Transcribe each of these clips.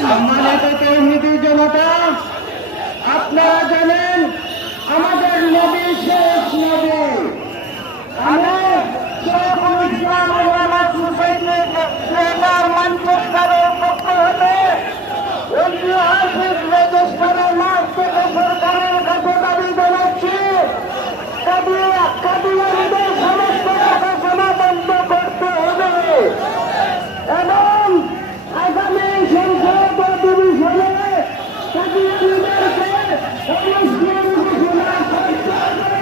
সম্মানিত তৌহিদি জনতা, আপনারা জানেন আমাদের নবী শেষ নবী। ম্যানচেস্টারের পক্ষ হতে ঐতিহাসিক রেজিস্ট্রারের মাঠ থেকে সরকারের কাছে দাবি জানাচ্ছি, কাদিয়ানীদের সমস্ত দেখাশোনা বন্ধ করতে হবে এবং আগামী সংসদ অধিবেশনে কাদিয়ানীদেরকে মুসলিম ঘোষণা করতে হবে।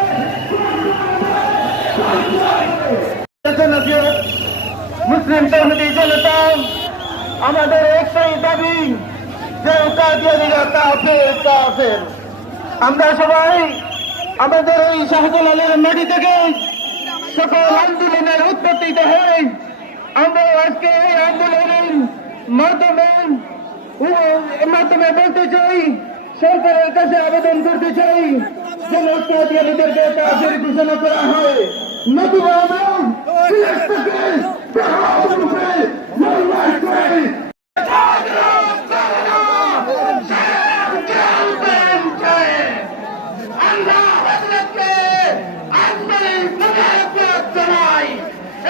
মুসলিম তৌহিদি জনতা, আমাদের একটাই দাবি যে কাদিয়ানীরা কাফের কাফের। আমরা সবাই আমাদের এই শাহজালালের মাটি থেকে সকল আন্দোলনের উৎপত্তিতে হই। আমরা আজকে এই আন্দোলনের মাধ্যমে বলতে চাই, সরকারের কাছে আবেদন করতে চাই যেন কাদিয়ানীদেরকে কাফের ঘোষণা করা হয়। নতুবা আমরা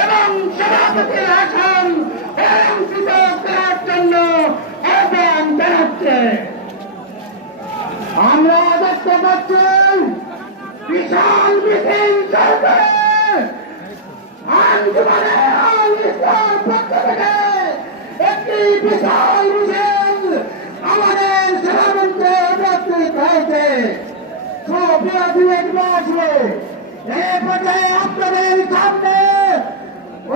এবং সভাপতির আসন অলঙ্কৃত করার জন্য আহ্বান জানাচ্ছে। আমরা দেখতে পাচ্ছি বিশাল মিছিল চলবে। পক্ষ থেকে একটি বিশাল মিছিল আমাদের সভামঞ্চে উপস্থিত হয়েছে। আসবে এ পর্যায়ে আপনাদের সামনে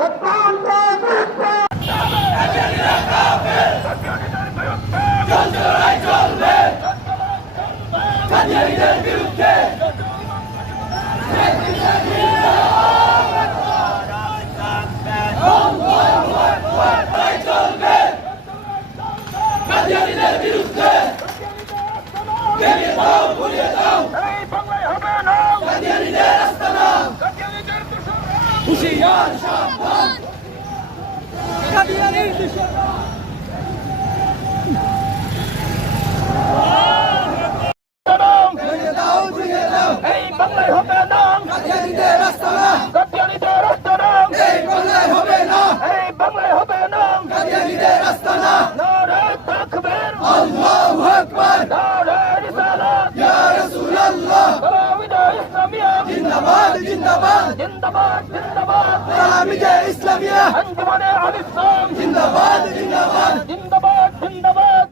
অত্যন্ত গুরুত্ব বিরুদ্ধে হুশিয়ার সাবধান, কাদিয়ানীর দুশমন। এই বাংলায় হবে না কাদিয়ানীদের আস্তানা, কাদিয়ানীদের আস্তানা। এই বাংলায় হবে না, এই বাংলায় হবে না কাদিয়ানীদের আস্তানা। নারে তাকবীর, আল্লাহু আকবার, নারে রিসালাত, ইয়া রাসূলুল্লাহ। তালামিজে ইসলামিয়া জিন্দাবাদ জিন্দাবাদ জিন্দাবাদ জিন্দাবাদ। তালামিজে ইসলামিয়া আঞ্জুমানে আলী